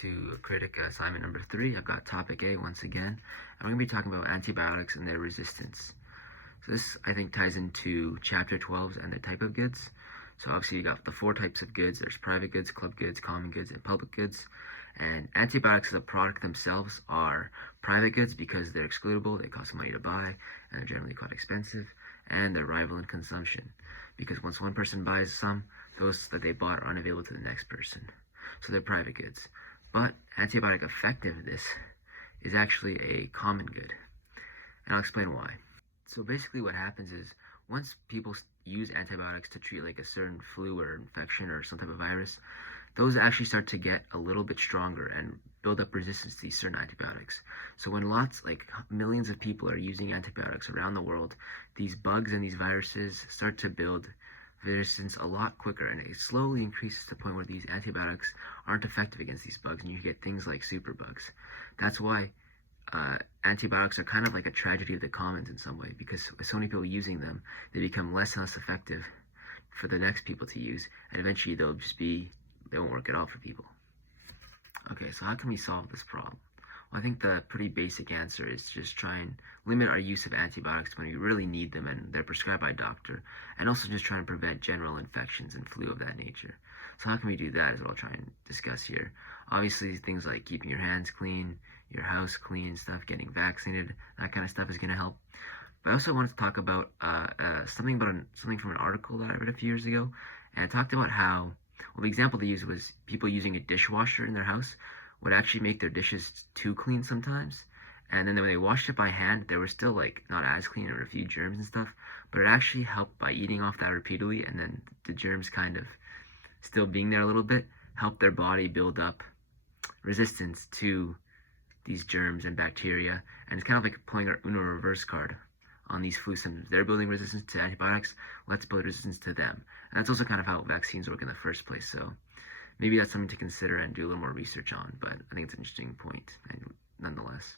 to Kritik assignment number 3. I've got topic A once again, and we're going to be talking about antibiotics and their resistance. So this, I think, ties into chapter 12 and the type of goods. So obviously you got the 4 types of goods. There's private goods, club goods, common goods, and public goods. And antibiotics as a product themselves are private goods because they're excludable, they cost money to buy, and they're generally quite expensive, and they're rival in consumption because once one person buys some, those that they bought are unavailable to the next person. So they're private goods. But antibiotic effectiveness is actually a common good. And I'll explain why. So basically what happens is once people use antibiotics to treat like a certain flu or infection or some type of virus, those actually start to get a little bit stronger and build up resistance to these certain antibiotics. So when millions of people are using antibiotics around the world, these bugs and these viruses start to build resistance a lot quicker, and it slowly increases to the point where these antibiotics aren't effective against these bugs, and you get things like superbugs. That's why antibiotics are kind of like a tragedy of the commons in some way, because with so many people using them, they become less and less effective for the next people to use, and eventually they won't work at all for people. Okay, so how can we solve this problem? Well, I think the pretty basic answer is just try and limit our use of antibiotics when we really need them and they're prescribed by a doctor, and also just try and prevent general infections and flu of that nature. So how can we do that is what I'll try and discuss here. Obviously, things like keeping your hands clean, your house clean, stuff, getting vaccinated, that kind of stuff is going to help. But I also wanted to talk about something from an article that I read a few years ago, and it talked about how, well, the example they used was people using a dishwasher in their house would actually make their dishes too clean sometimes, and then when they washed it by hand, they were still not as clean, or a few germs and stuff, but it actually helped by eating off that repeatedly, and then the germs kind of still being there a little bit, helped their body build up resistance to these germs and bacteria, and it's kind of like playing our Uno reverse card on these flu symptoms. They're building resistance to antibiotics, let's build resistance to them. And that's also kind of how vaccines work in the first place, so maybe that's something to consider and do a little more research on, but I think it's an interesting point, nonetheless.